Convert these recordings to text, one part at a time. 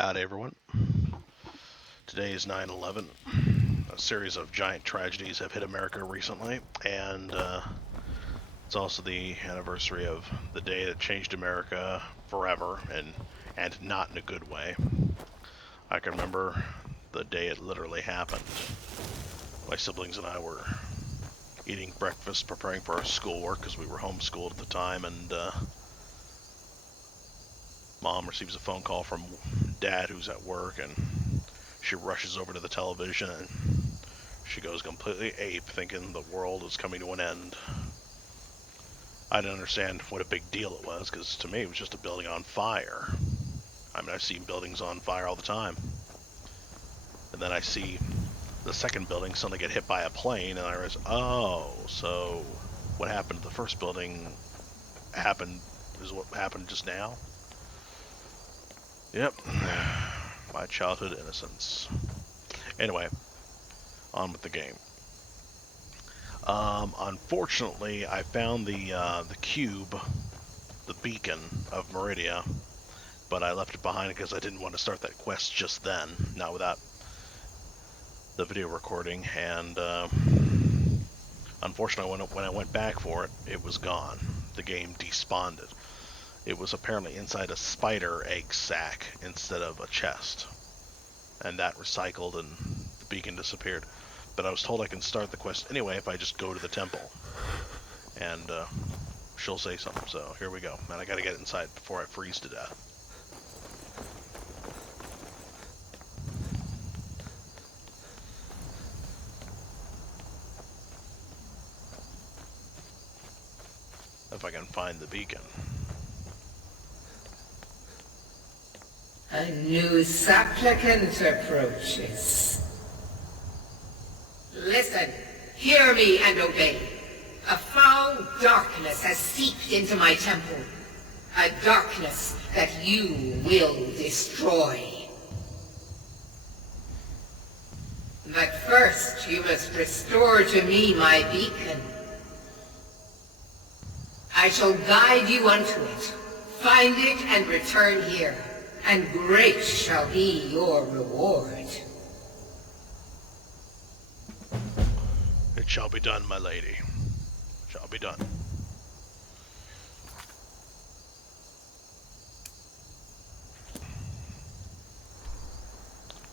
Howdy, everyone. Today is 9/11. A series of giant tragedies have hit America recently, and it's also the anniversary of the day that changed America forever, and not in a good way. I can remember the day it literally happened. My siblings and I were eating breakfast, preparing for our schoolwork because we were homeschooled at the time, and Mom receives a phone call from Dad, who's at work, and she rushes over to the television, and she goes completely ape, thinking the world is coming to an end. I didn't understand what a big deal it was, because to me it was just a building on fire. I mean, I've seen buildings on fire all the time. And then I see the second building suddenly get hit by a plane, and I realize, oh, so what happened to the first building is what happened just now? Yep. My childhood innocence. Anyway, on with the game. Unfortunately, I found the cube, the beacon of Meridia, but I left it behind because I didn't want to start that quest just then, not without the video recording, and unfortunately when I went back for it, it was gone. The game despawned it. It was apparently inside a spider egg sac instead of a chest, and that recycled and the beacon disappeared. But I was told I can start the quest anyway if I just go to the temple, and she'll say something, so here we go. And I gotta get inside before I freeze to death. If I can find the beacon. A new supplicant approaches. Listen, hear me and obey. A foul darkness has seeped into my temple. A darkness that you will destroy. But first, you must restore to me my beacon. I shall guide you unto it. Find it and return here, and great shall be your reward. It shall be done, my lady. Shall be done.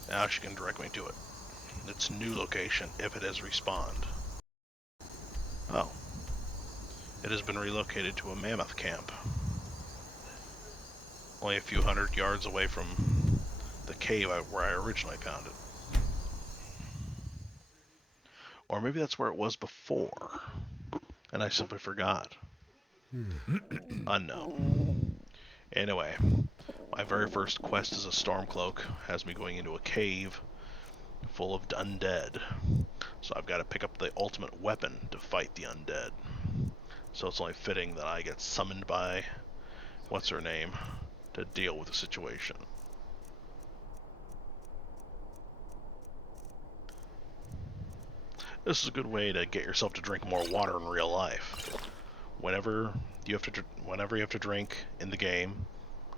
Now she can direct me to it. Its new location, if it has respawned. Oh. It has been relocated to a mammoth camp. Only a few hundred yards away from the cave where I originally found it. Or maybe that's where it was before, and I simply forgot. Unknown. Anyway, my very first quest as a Stormcloak has me going into a cave full of undead. So I've got to pick up the ultimate weapon to fight the undead. So it's only fitting that I get summoned by what's-her-name to deal with the situation. This is a good way to get yourself to drink more water in real life. Whenever you have to drink in the game,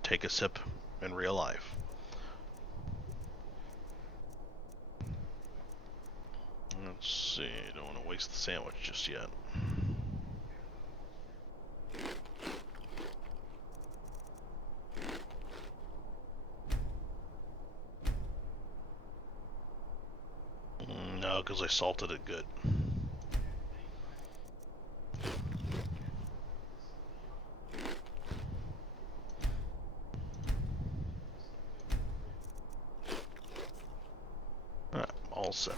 take a sip in real life. Let's see, don't want to waste the sandwich just yet. No, because I salted it good. Alright, all set.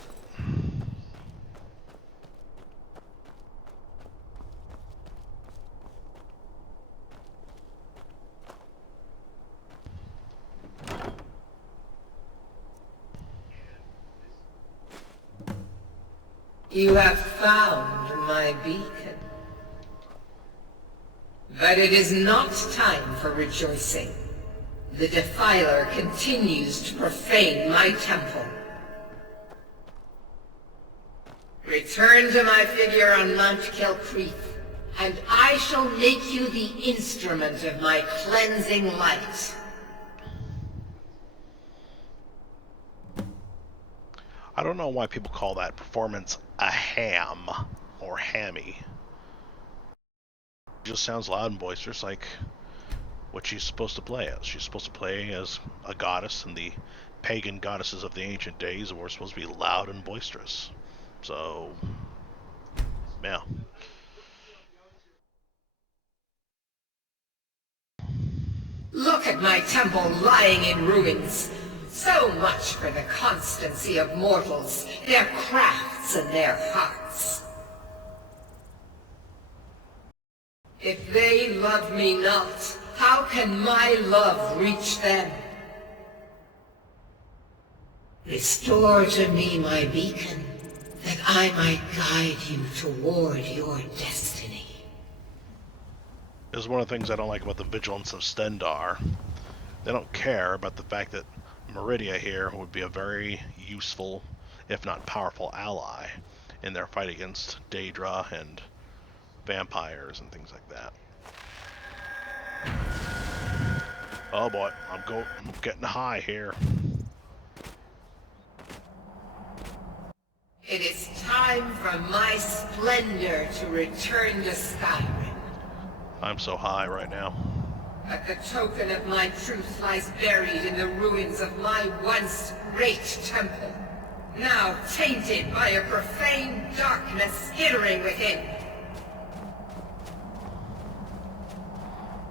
You have found my beacon. But it is not time for rejoicing. The Defiler continues to profane my temple. Return to my figure on Mount Kelcreath, and I shall make you the instrument of my cleansing light. I don't know why people call that performance a ham or hammy. It just sounds loud and boisterous, like what she's supposed to play as. She's supposed to play as a goddess, and the pagan goddesses of the ancient days were supposed to be loud and boisterous. So, yeah. Look at my temple lying in ruins. So much for the constancy of mortals, their crafts and their hearts. If they love me not, how can my love reach them? Restore to me my beacon, that I might guide you toward your destiny. This is one of the things I don't like about the Vigilance of Stendar. They don't care about the fact that Meridia here would be a very useful, if not powerful, ally in their fight against Daedra and vampires and things like that. Oh boy, I'm getting high here. It is time for my splendor to return to Skyrim. I'm so high right now. But the token of my truth lies buried in the ruins of my once great temple, now tainted by a profane darkness skittering within.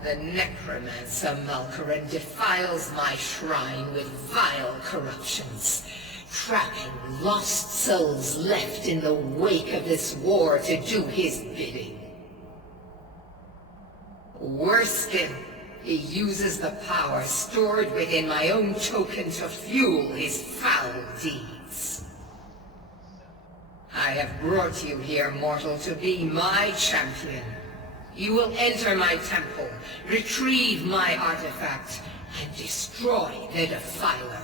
The necromancer Malkaran defiles my shrine with vile corruptions, trapping lost souls left in the wake of this war to do his bidding. Worse still, he uses the power stored within my own token to fuel his foul deeds. I have brought you here, mortal, to be my champion. You will enter my temple, retrieve my artifact, and destroy the Defiler.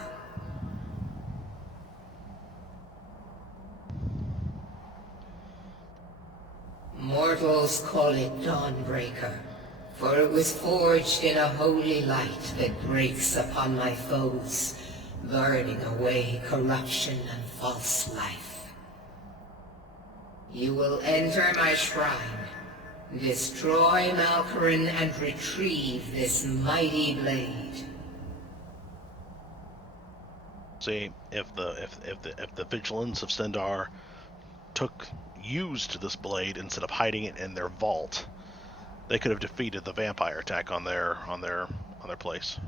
Mortals call it Dawnbreaker, for it was forged in a holy light that breaks upon my foes, burning away corruption and false life. You will enter my shrine, destroy Malkaran, and retrieve this mighty blade. See, if the Vigilance of Stendar used this blade instead of hiding it in their vault, they could have defeated the vampire attack on their place.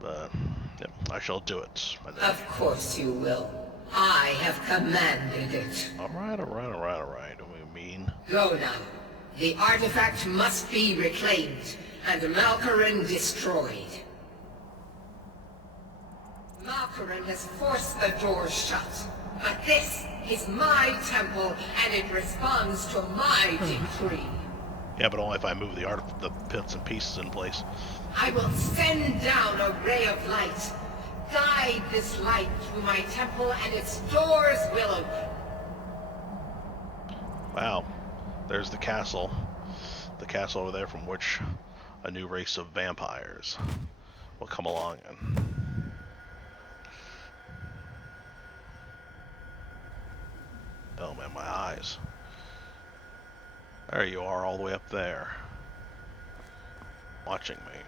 But yep, I shall do it. Of course you will. I have commanded it. All right. What do you mean? Go now. The artifact must be reclaimed, and Malkaran destroyed. Malkaran has forced the doors shut, but this is my temple, and it responds to my decree. Yeah, but only if I move the bits and pieces in place. I will send down a ray of light. Guide this light through my temple, and its doors will open. Wow, there's the castle. The castle over there from which a new race of vampires will come along and... Oh man, my eyes. There you are, all the way up there. Watching me.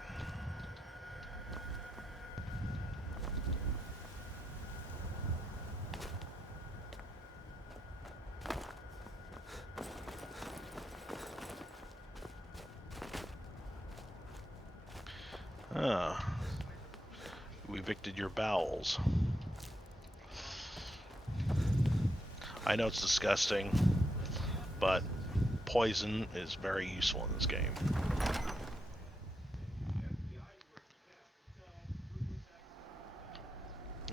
You evicted your bowels. I know it's disgusting, but poison is very useful in this game.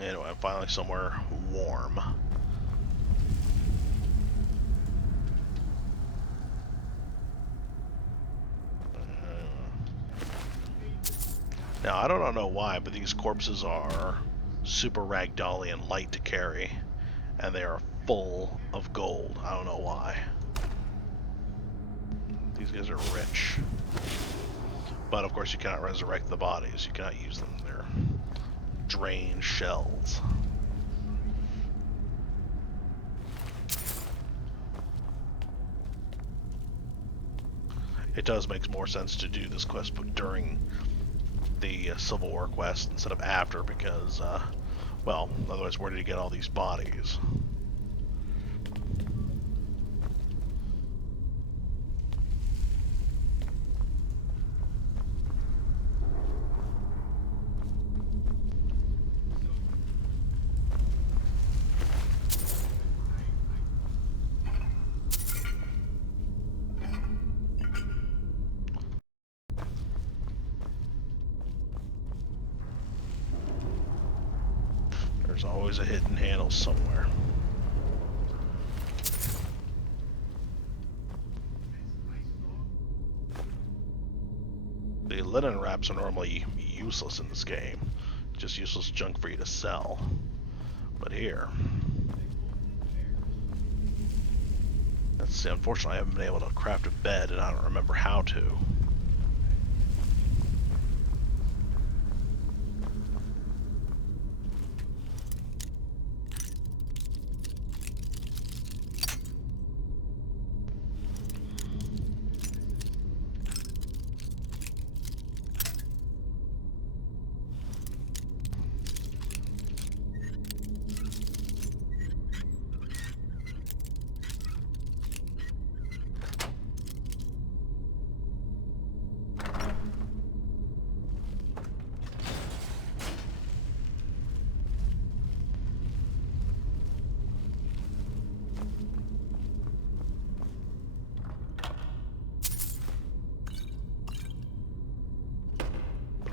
Anyway, I'm finally somewhere warm. Now, I don't know why, but these corpses are super ragdolly and light to carry, and they are full of gold. I don't know why. These guys are rich. But of course you cannot resurrect the bodies. You cannot use them. They're drained shells. it does make more sense to do this quest book during the Civil War quest instead of after, because, well, otherwise where did he get all these bodies? There's always a hidden handle somewhere. The linen wraps are normally useless in this game. Just useless junk for you to sell. But here... Let's see, unfortunately I haven't been able to craft a bed and I don't remember how to.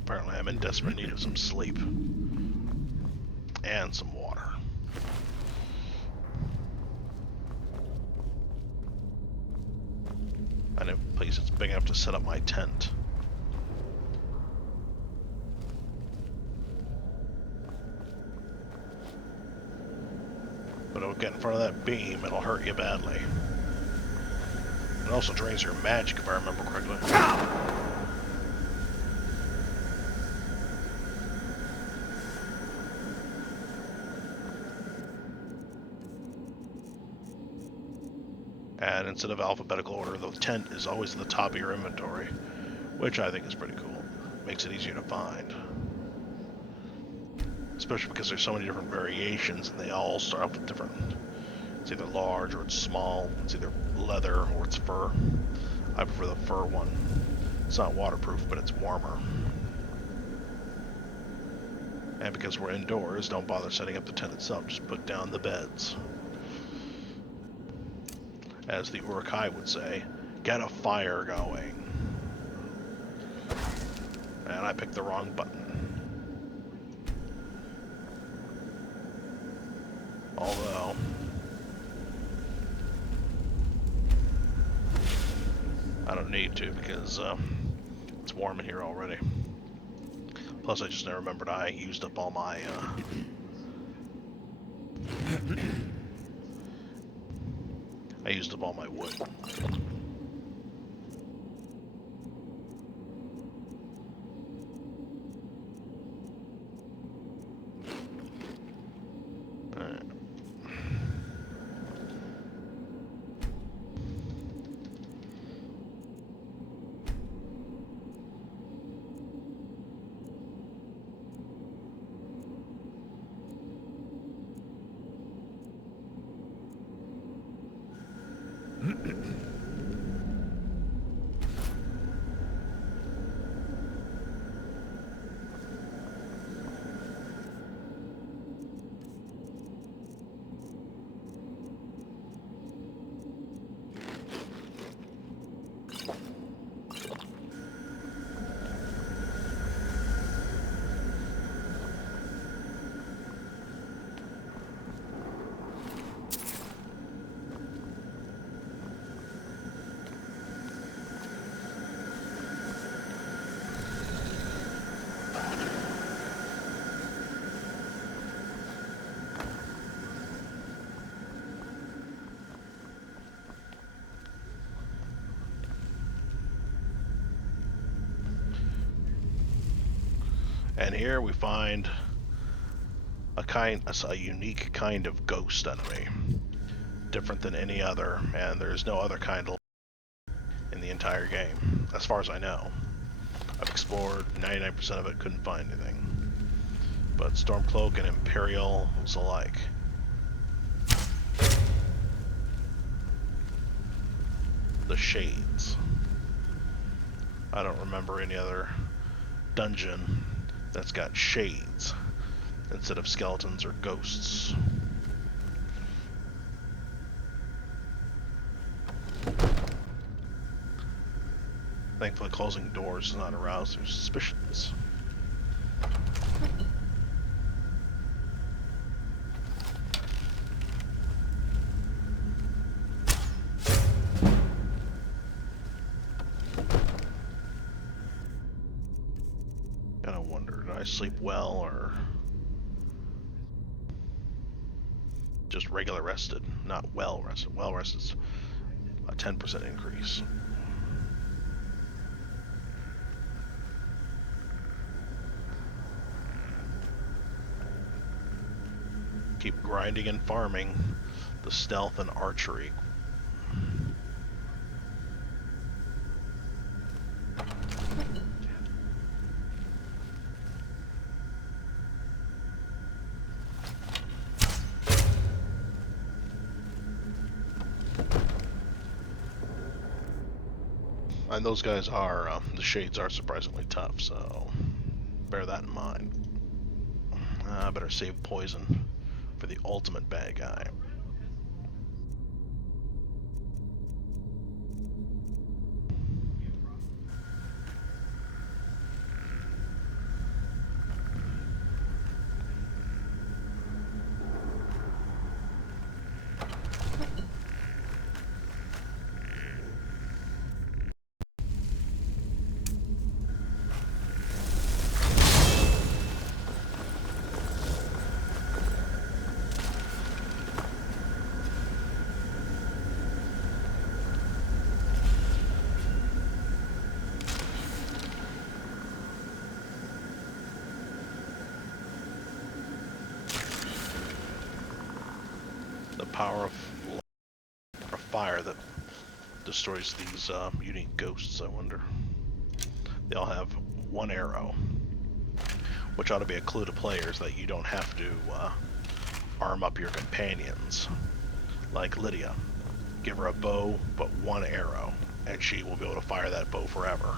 Apparently I'm in desperate need of some sleep. And some water. I know a place that's big enough to set up my tent. But it'll get in front of that beam, it'll hurt you badly. It also drains your magic if I remember correctly. And instead of alphabetical order, the tent is always at the top of your inventory, which I think is pretty cool. Makes it easier to find. Especially because there's so many different variations and they all start off with different... It's either large or it's small, it's either leather or it's fur. I prefer the fur one. It's not waterproof, but it's warmer. And because we're indoors, don't bother setting up the tent itself, just put down the beds. As the Urukai would say, get a fire going. And I picked the wrong button. Although... I don't need to because it's warm in here already. Plus I just now remembered I used up all my... I used up all my wood. Alright. And here we find a unique kind of ghost enemy, different than any other, and there's no other kind in the entire game, as far as I know. I've explored 99% of it, couldn't find anything. But Stormcloak and Imperial was alike. The Shades. I don't remember any other dungeon that's got shades instead of skeletons or ghosts. Thankfully, closing doors does not arouse their suspicions. Gotta wonder, did I sleep well or just regular rested, not well rested? Well rested is a 10% increase. Keep grinding and farming the stealth and archery. And those guys are, the Shades are surprisingly tough, so bear that in mind. I better save poison for the ultimate bad guy. Power of fire that destroys these unique ghosts, I wonder. They all have one arrow, which ought to be a clue to players that you don't have to arm up your companions. Like Lydia. Give her a bow, but one arrow, and she will be able to fire that bow forever.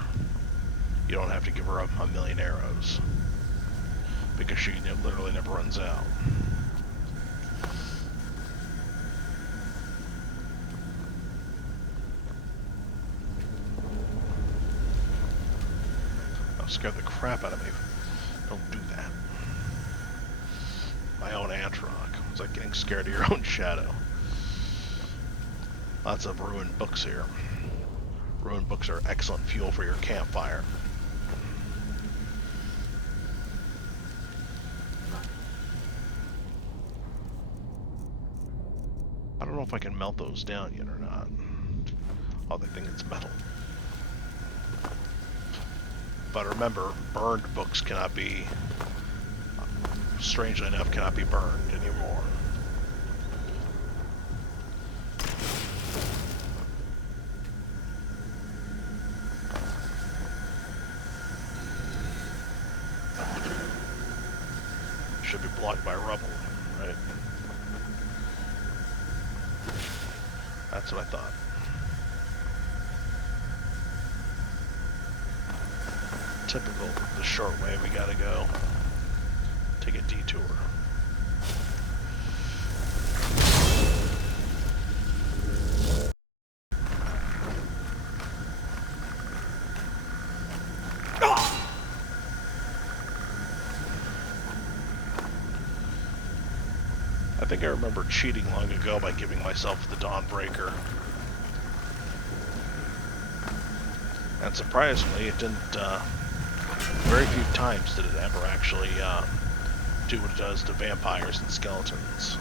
You don't have to give her a million arrows, because she literally never runs out. Scared the crap out of me. Don't do that. My own Antrock. It's like getting scared of your own shadow. Lots of ruined books here. Ruined books are excellent fuel for your campfire. I don't know if I can melt those down yet or not. Oh, they think it's metal. But remember, burned books cannot be, strangely enough, cannot be burned anymore. Should be blocked by rubble, right? That's what I thought. Typical, the short way we gotta go. Take a detour. I think I remember cheating long ago by giving myself the Dawnbreaker. And surprisingly, it didn't, very few times did it ever actually do what it does to vampires and skeletons.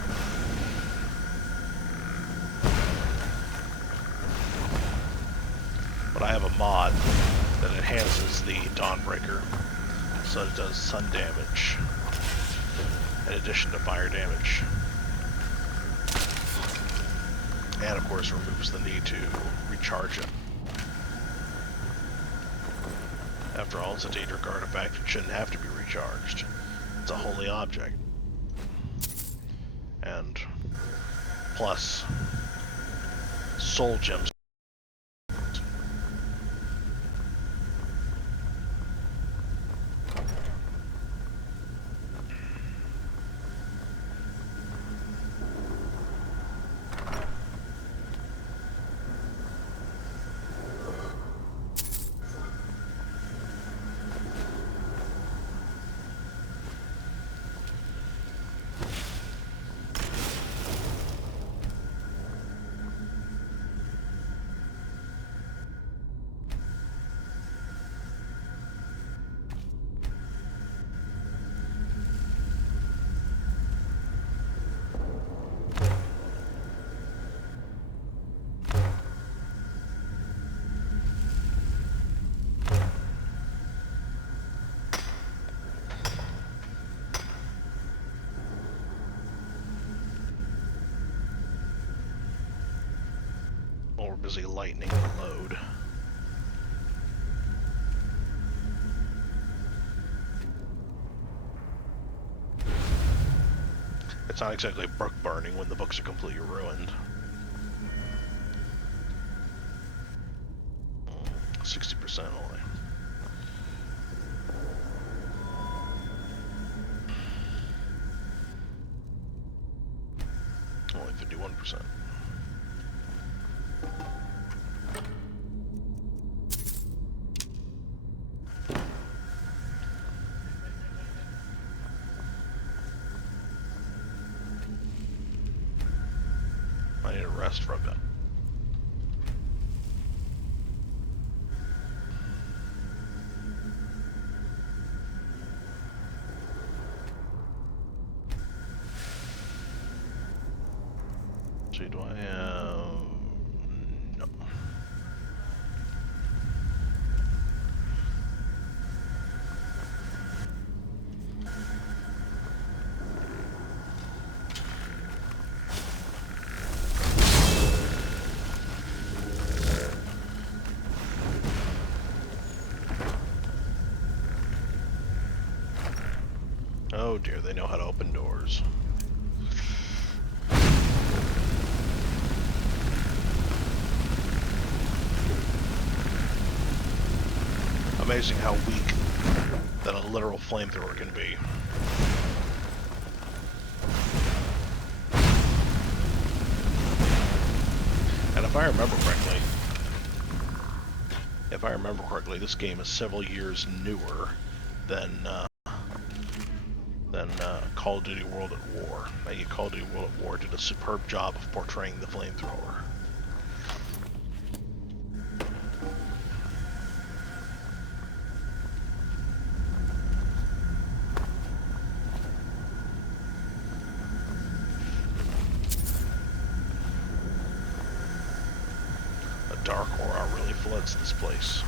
But I have a mod that enhances the Dawnbreaker so it does sun damage in addition to fire damage. And of course removes the need to recharge it. After all, it's a Daedric artifact. It shouldn't have to be recharged. It's a holy object. And plus, soul gems. While we're busy lightening the load. It's not exactly book burning when the books are completely ruined. 60% only. Only 51%. I need a rest for a bit. See, do I have... No. Oh dear, they know how to open doors. Amazing how weak that a literal flamethrower can be. And if I remember correctly, this game is several years newer than Call of Duty World at War. Call of Duty World at War did a superb job of portraying the flamethrower. A dark aura really floods this place.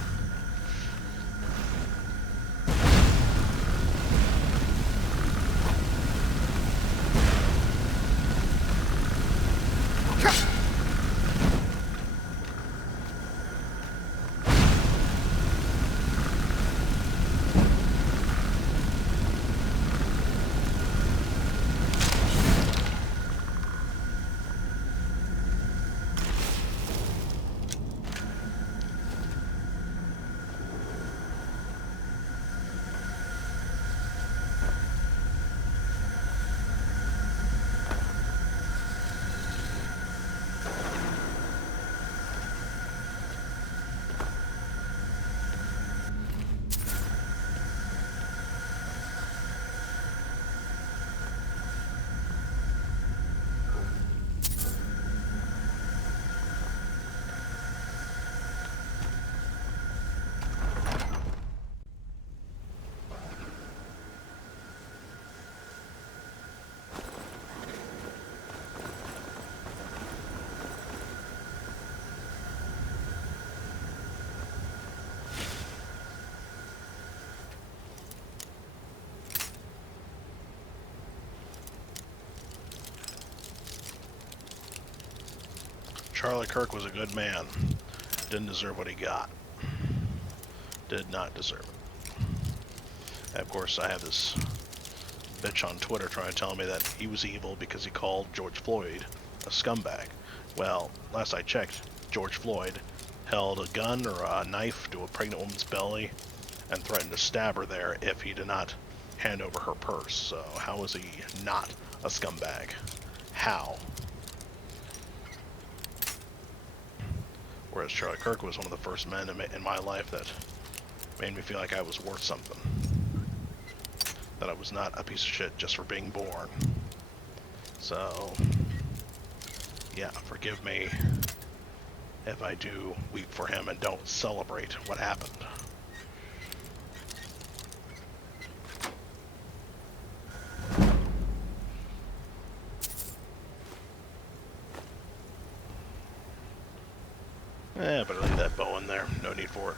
Charlie Kirk was a good man. Didn't deserve what he got. Did not deserve it. And of course, I have this bitch on Twitter trying to tell me that he was evil because he called George Floyd a scumbag. Well, last I checked, George Floyd held a gun or a knife to a pregnant woman's belly and threatened to stab her there if he did not hand over her purse. So how is he not a scumbag? How? Whereas Charlie Kirk was one of the first men in my life that made me feel like I was worth something. That I was not a piece of shit just for being born. So, yeah, forgive me if I do weep for him and don't celebrate what happened. Better leave that bow in there. No need for it.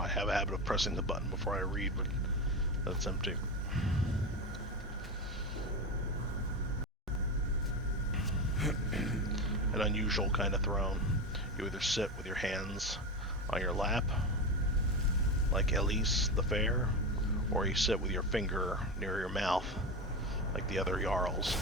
I have a habit of pressing the button before I read, but that's empty. An unusual kind of throne. You either sit with your hands on your lap, like Elise the Fair, or you sit with your finger near your mouth, like the other Jarls.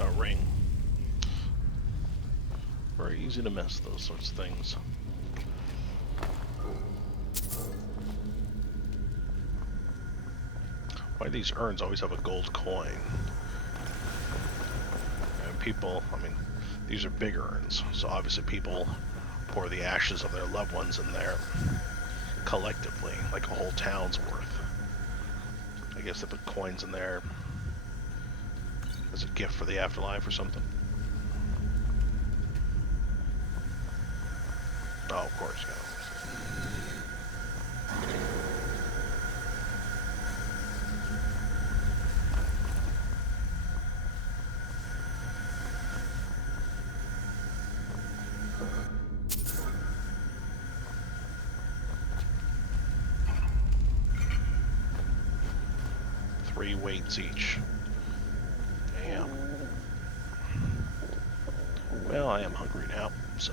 A ring. Very easy to miss those sorts of things. Why do these urns always have a gold coin? And people, I mean, these are big urns, so obviously people pour the ashes of their loved ones in there collectively, like a whole town's worth. I guess they put coins in there as a gift for the afterlife or something. Oh, of course, yeah. Three weights each. Damn. Well, I am hungry now, so...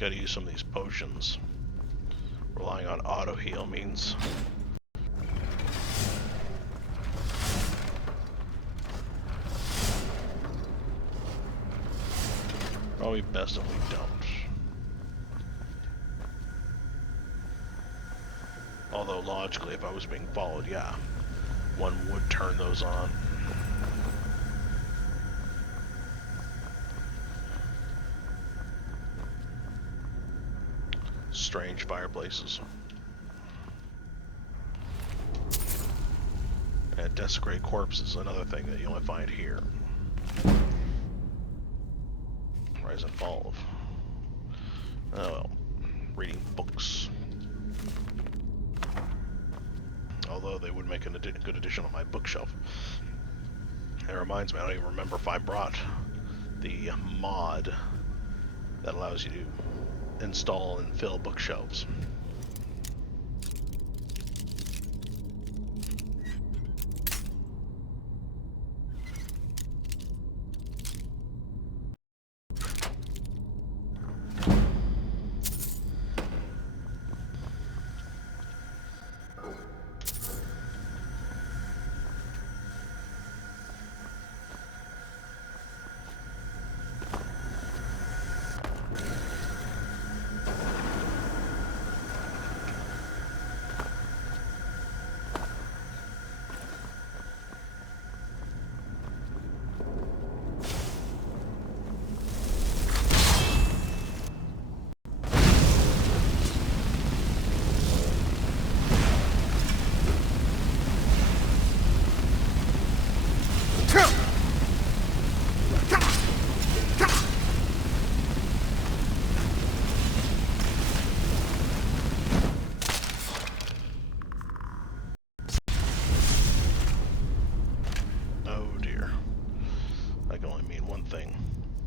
Gotta use some of these potions. Relying on auto heal means probably best if we don't. Although logically, if I was being followed, yeah, one would turn those on. Strange fireplaces. And desecrated corpses, another thing that you only find here. Rise and fall of... Oh well. Reading books. Although they would make a good addition on my bookshelf. It reminds me, I don't even remember if I brought the mod that allows you to install and fill bookshelves.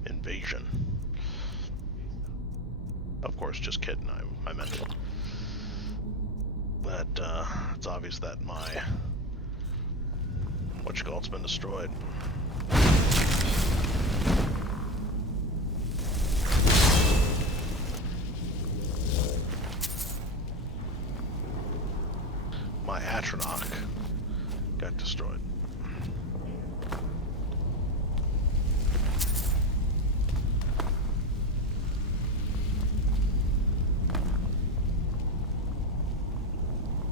Invasion. Of course, just kidding. I meant that it's obvious that my whatchamacallit's been destroyed. My Atronach got destroyed.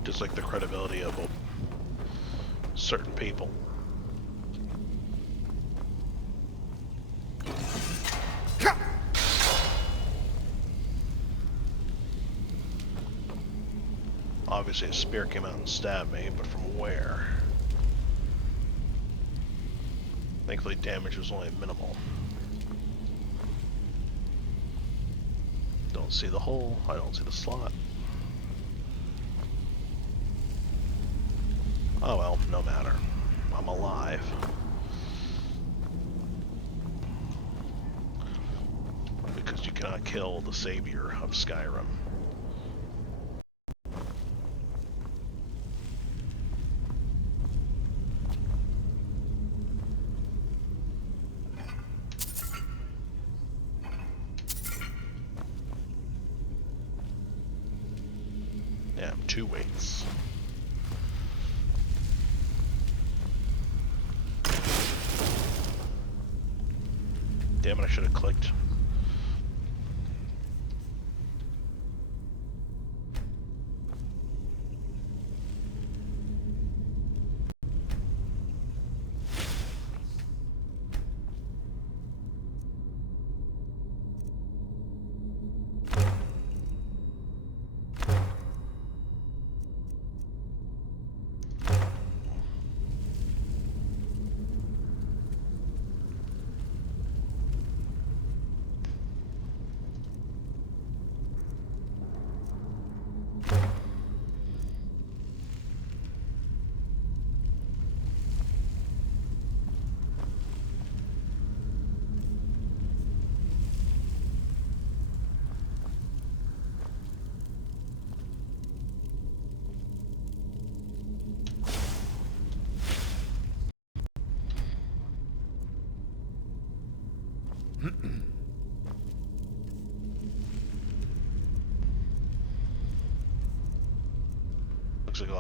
Just like the credibility of certain people. Obviously a spear came out and stabbed me, but from where? Thankfully damage was only minimal. Don't see the hole, I don't see the slot. Oh well, no matter. I'm alive. Because you cannot kill the savior of Skyrim. Yeah, 2 weights. Damn it, I should have clicked.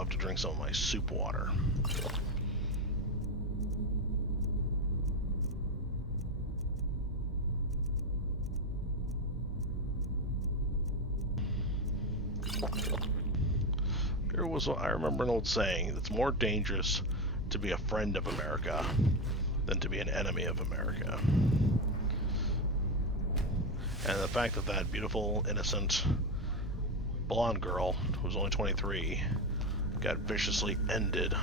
have to drink some of my soup water. I remember an old saying, it's more dangerous to be a friend of America than to be an enemy of America. And the fact that that beautiful, innocent, blonde girl, who was only 23, got viciously ended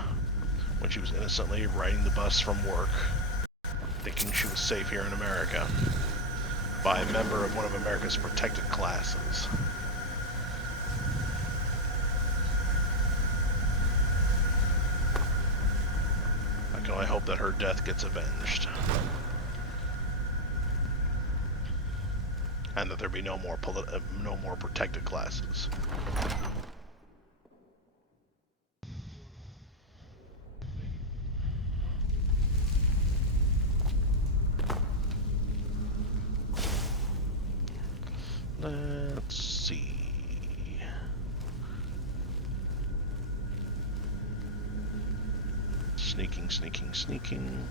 when she was innocently riding the bus from work, thinking she was safe here in America, by a member of one of America's protected classes. I can only hope that her death gets avenged. And that there be no more protected classes. Let's see. Sneaking.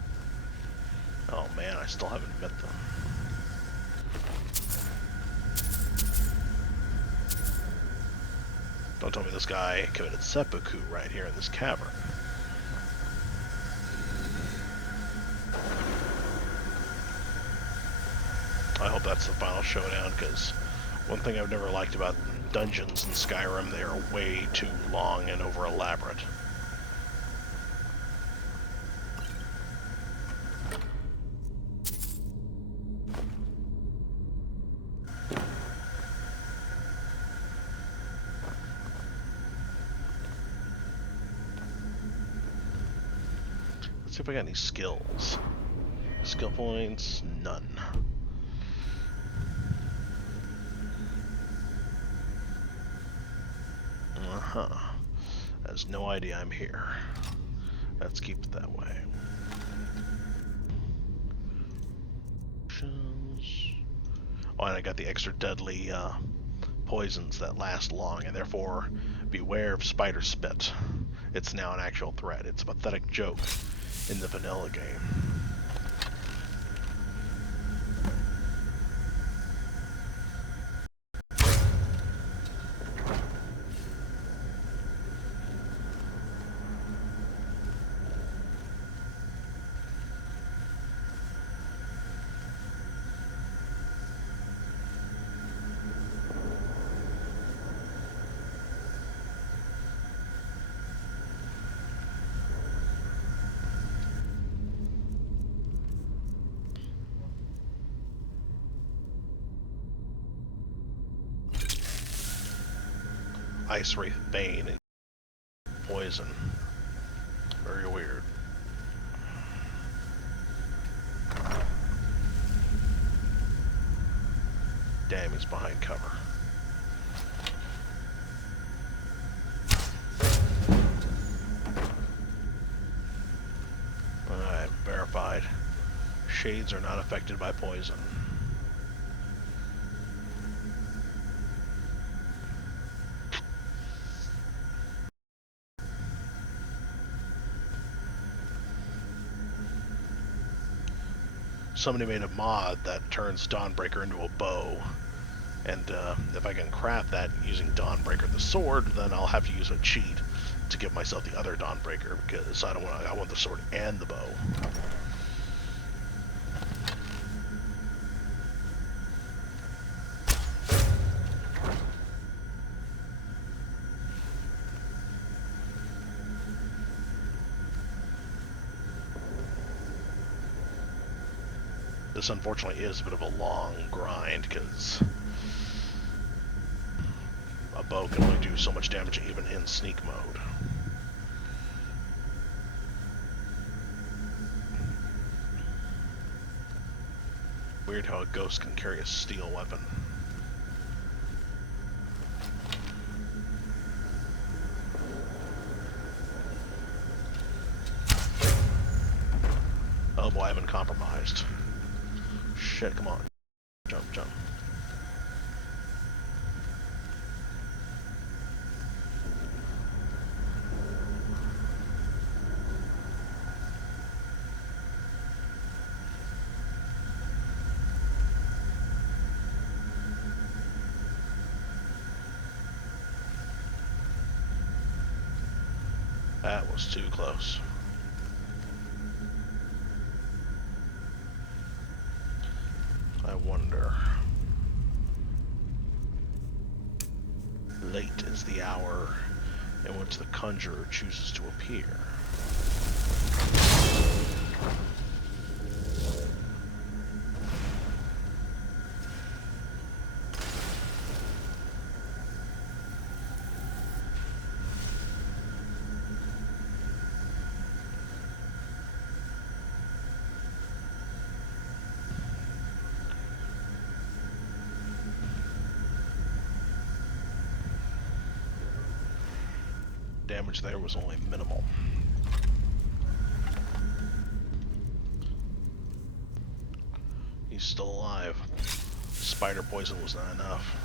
Oh man, I still haven't met them. Don't tell me this guy committed seppuku right here in this cavern. I hope that's the final showdown, because one thing I've never liked about dungeons in Skyrim, they are way too long and over elaborate. Let's see if I got any skills. Skill points, none. Has no idea I'm here. Let's keep it that way. Oh, and I got the extra deadly poisons that last long, and therefore beware of spider spit. It's now an actual threat. It's a pathetic joke in the vanilla game. Ice Wraith Bane and poison. Very weird. Damn, he's behind cover. Alright, verified. Shades are not affected by poison. Somebody made a mod that turns Dawnbreaker into a bow, and if I can craft that using Dawnbreaker the sword, then I'll have to use a cheat to give myself the other Dawnbreaker, because I want the sword and the bow. This unfortunately is a bit of a long grind, because a bow can only do so much damage even in sneak mode. Weird how a ghost can carry a steel weapon. Oh boy, I've been compromised. Shit, come on. Jump. That was too close. I wonder. Late is the hour in which the conjurer chooses to appear. Damage there was only minimal. He's still alive. Spider poison was not enough.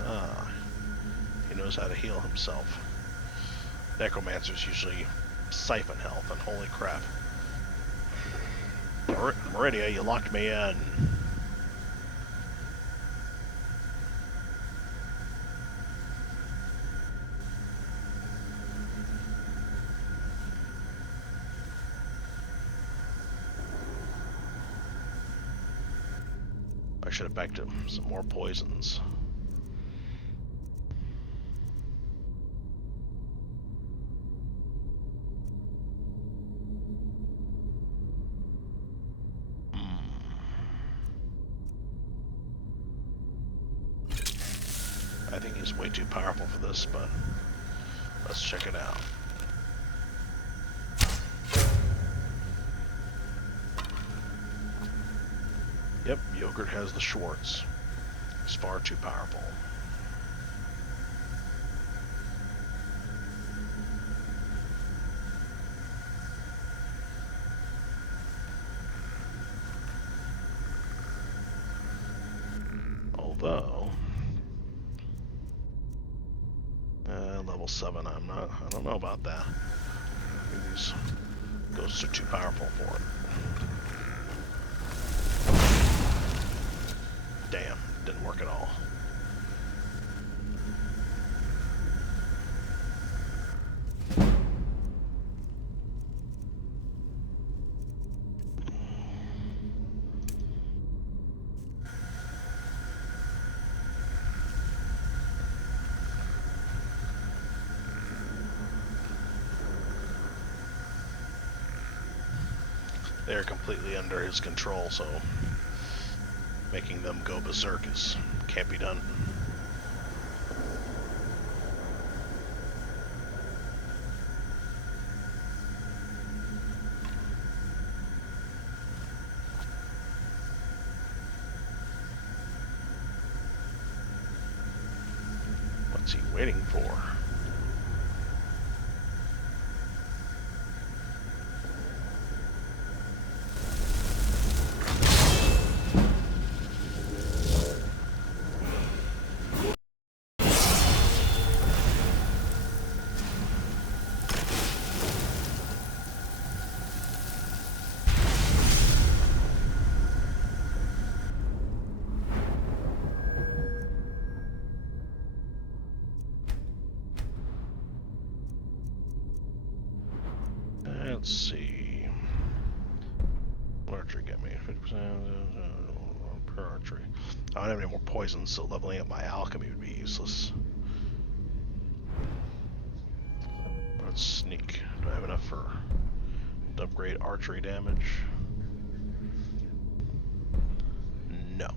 Ah, he knows how to heal himself. Necromancers usually siphon health, and holy crap. Meridia, you locked me in. I should have backed him some more poisons. I think he's way too powerful for this, but let's check it out. Yep, Yogurt has the Schwartz. He's far too powerful. Although level 7, I don't know about that. Maybe these ghosts are too powerful for it. Damn, didn't work at all. They're completely under his control, so making them go berserk can't be done. What's he waiting for? Let's see. What archery get me? 50% per archery. I don't have any more poisons, so leveling up my alchemy would be useless. Let's sneak. Do I have enough to upgrade archery damage? No.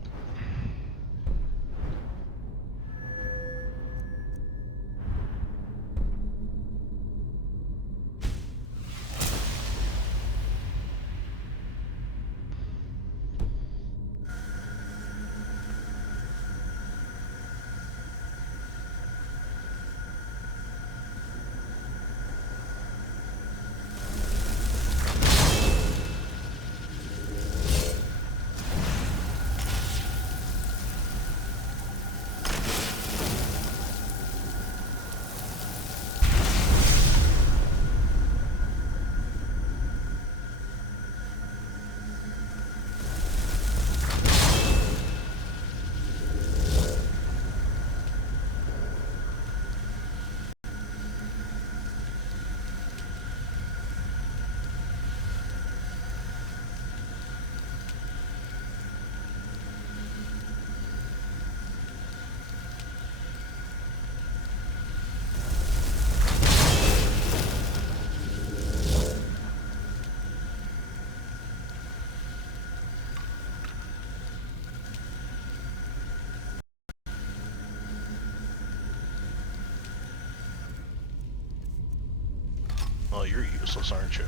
Well, you're useless, aren't you?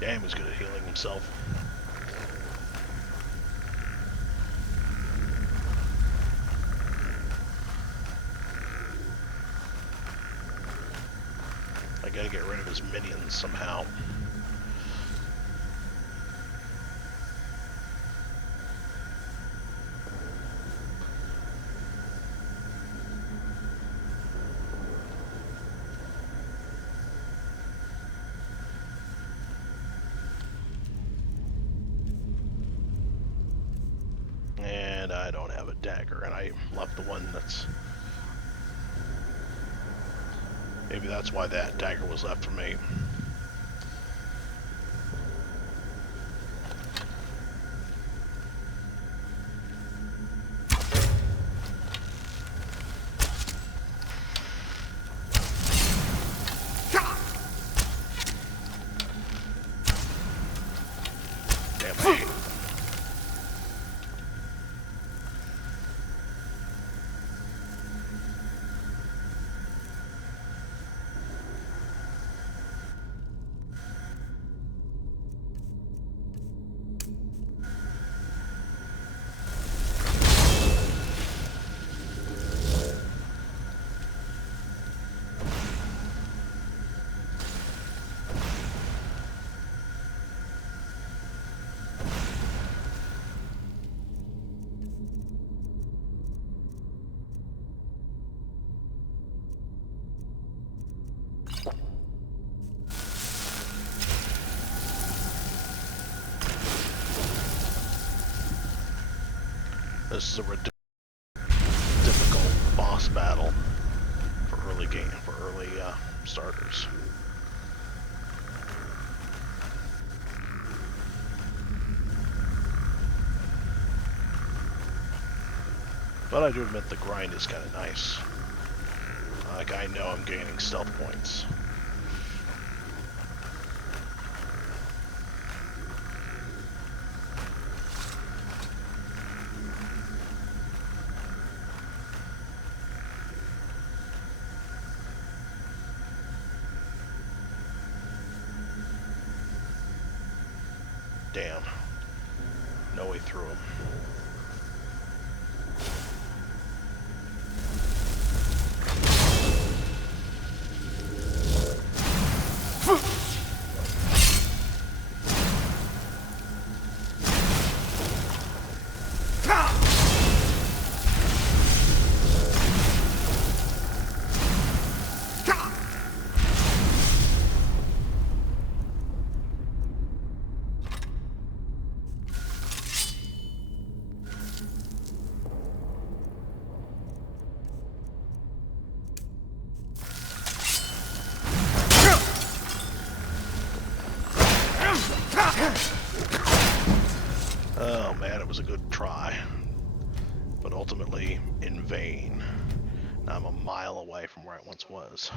Damn, he's good at healing himself. I gotta get rid of his minions somehow. And I don't have a dagger, and I left the one that's... Maybe that's why that dagger was left for me. Damn, I hate it. This is a difficult boss battle for early starters. But I do admit the grind is kind of nice. Like, I know I'm gaining stealth points. Damn. No way through him. Oh man, it was a good try, but ultimately in vain. Now I'm a mile away from where I once was.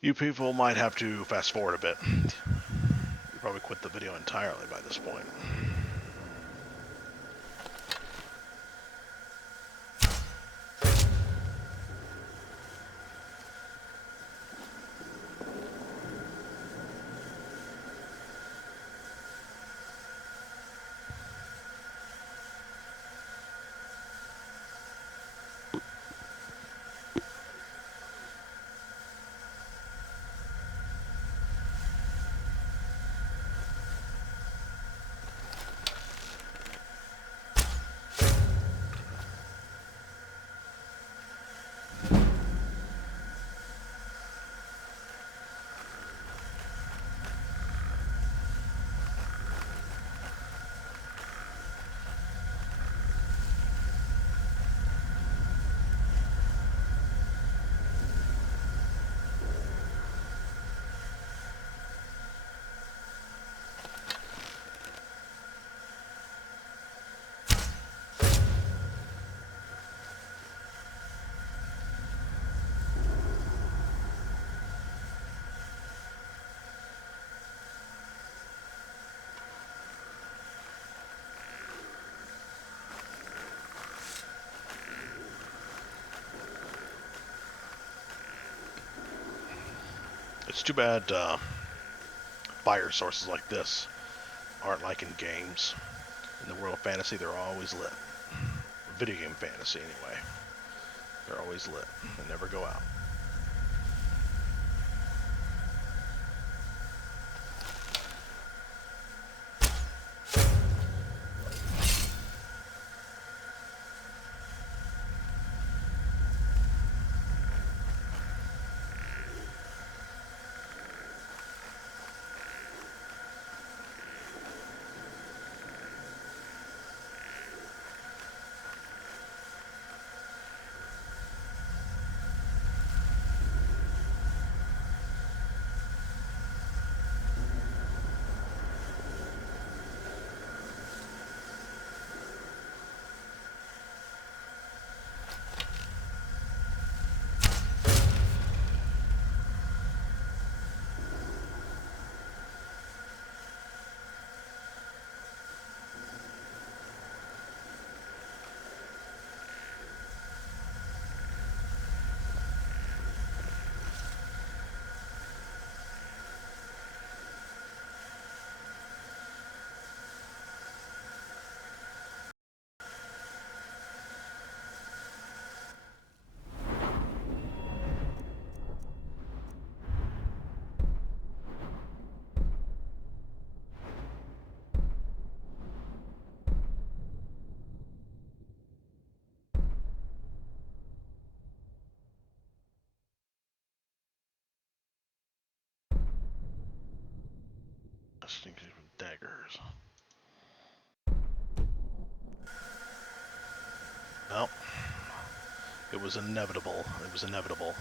You people might have to fast forward a bit. You probably quit the video entirely by this point. It's too bad fire sources like this aren't like in games. In the world of fantasy, they're always lit. Video game fantasy, anyway. They're always lit. They never go out. Daggers. Well, it was inevitable. It was inevitable.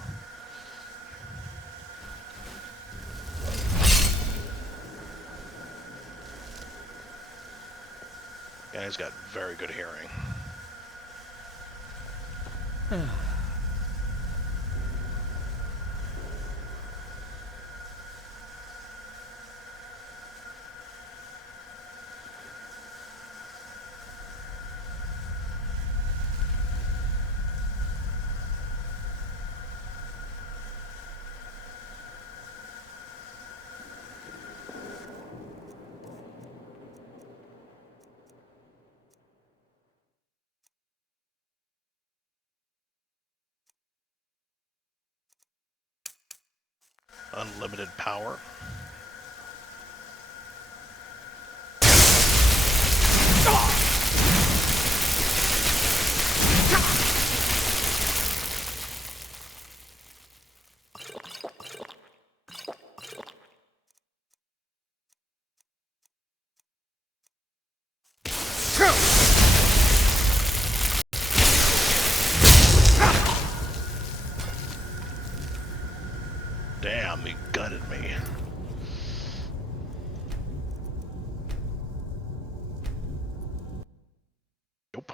Guy's got very good hearing. Unlimited power. Damn, he gutted me. Nope.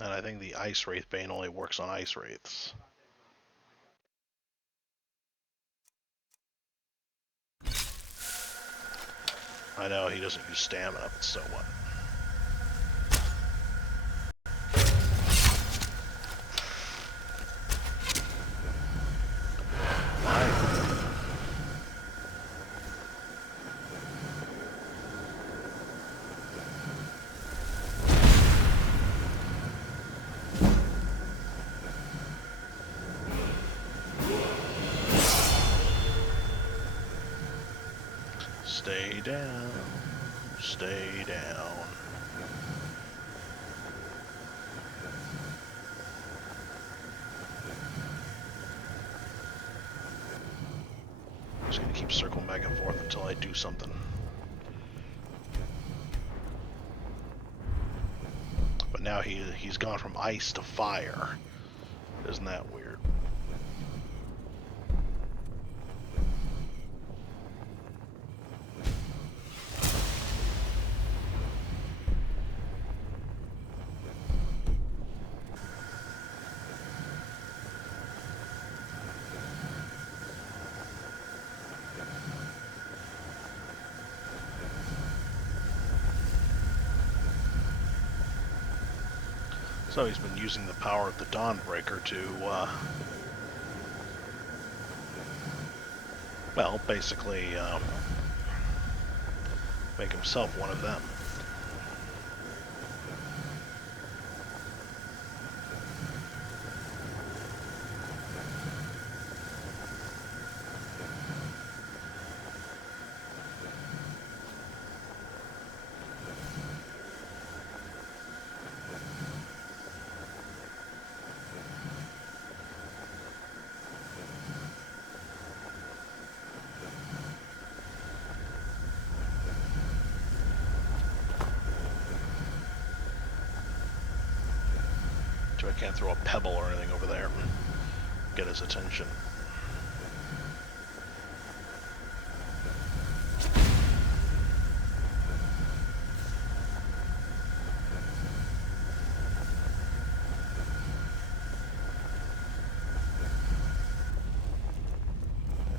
And I think the Ice Wraith Bane only works on Ice Wraiths. I know he doesn't use stamina, but so what? Stay down. Stay down. I'm just gonna keep circling back and forth until I do something. now he's gone from ice to fire. Isn't that weird? So he's been using the power of the Dawnbreaker to, well, basically, make himself one of them. I can't throw a pebble or anything over there. Get his attention.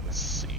Let's see.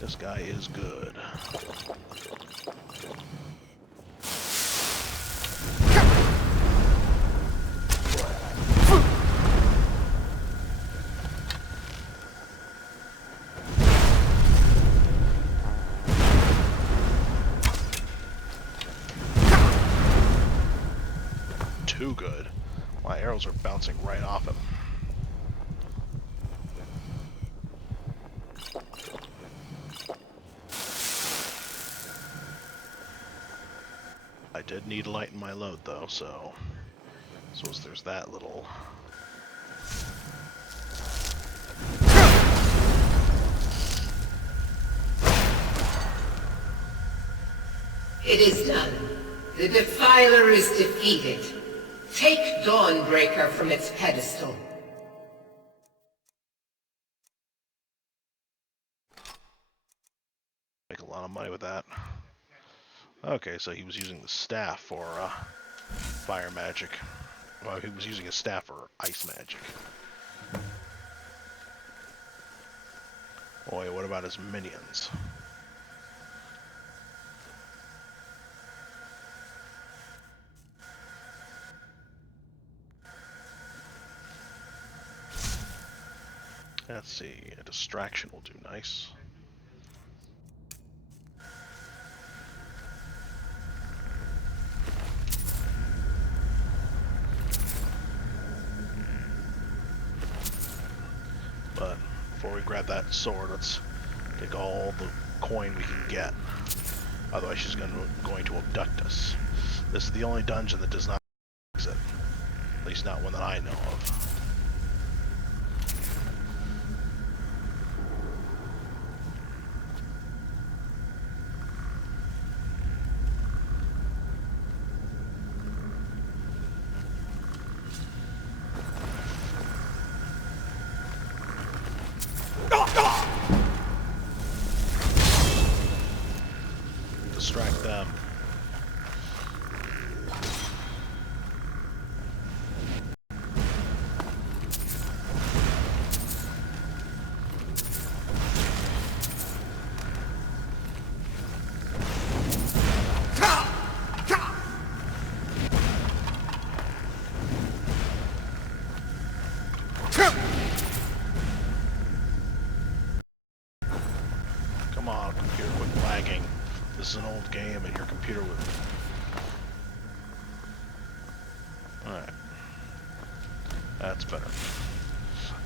This guy is good. Too good. My arrows are bouncing right off him. I did need to lighten my load though, so there's that little. It is done. The Defiler is defeated. Take Dawnbreaker from its pedestal. Make a lot of money with that. Okay, so he was using the staff for fire magic. Well, he was using a staff for ice magic. Oh wait, what about his minions? Let's see, a distraction will do nice. But before we grab that sword, let's take all the coin we can get. Otherwise she's going to abduct us. This is the only dungeon that does not exit. At least not one that I know of. Distract them. Come on, computer, quit lagging. This is an old game and your computer would... Alright. That's better.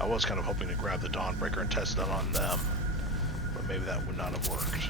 I was kind of hoping to grab the Dawnbreaker and test it on them, but maybe that would not have worked.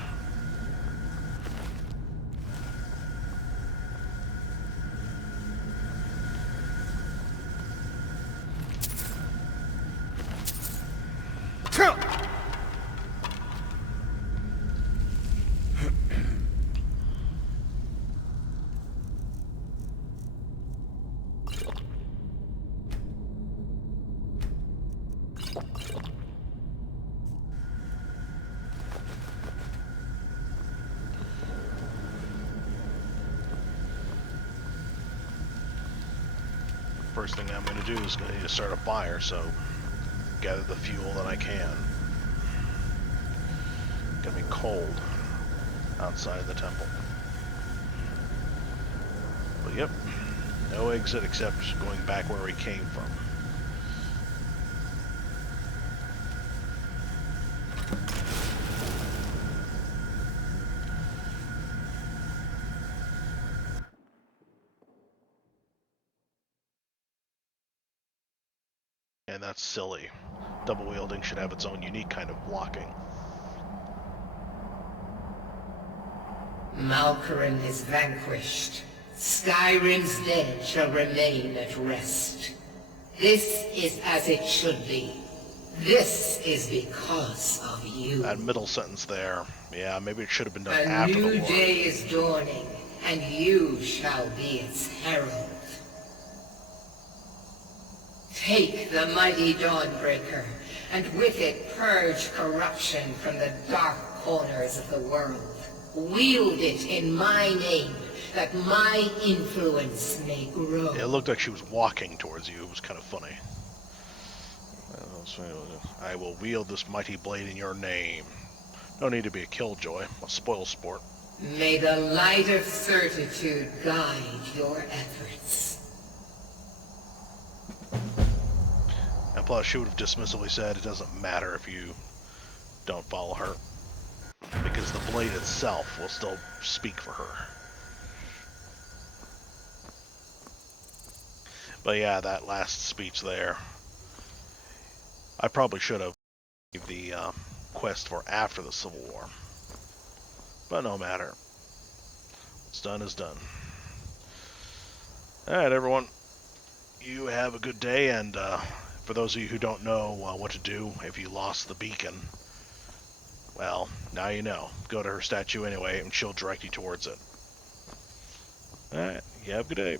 First thing I'm going to do is going to need to start a fire, so gather the fuel that I can. It's going to be cold outside the temple. But yep, no exit except going back where we came from. And that's silly. Double wielding should have its own unique kind of blocking. Malkaran is vanquished. Skyrim's dead shall remain at rest. This is as it should be. This is because of you. That middle sentence there, yeah, maybe it should have been done A after the new war. day is dawning, and you shall be its herald. Take the mighty Dawnbreaker, and with it purge corruption from the dark corners of the world. Wield it in my name, that my influence may grow. It looked like she was walking towards you. It was kind of funny. I will wield this mighty blade in your name. No need to be a killjoy, a spoil sport. May the light of certitude guide your efforts. And plus, she would have dismissively said, it doesn't matter if you don't follow her. Because the blade itself will still speak for her. But yeah, that last speech there. I probably should have gave the quest for after the Civil War. But no matter. What's done is done. Alright, everyone. You have a good day, and for those of you who don't know what to do if you lost the beacon, well, now you know. Go to her statue anyway, and she'll direct you towards it. Alright, you have a good day.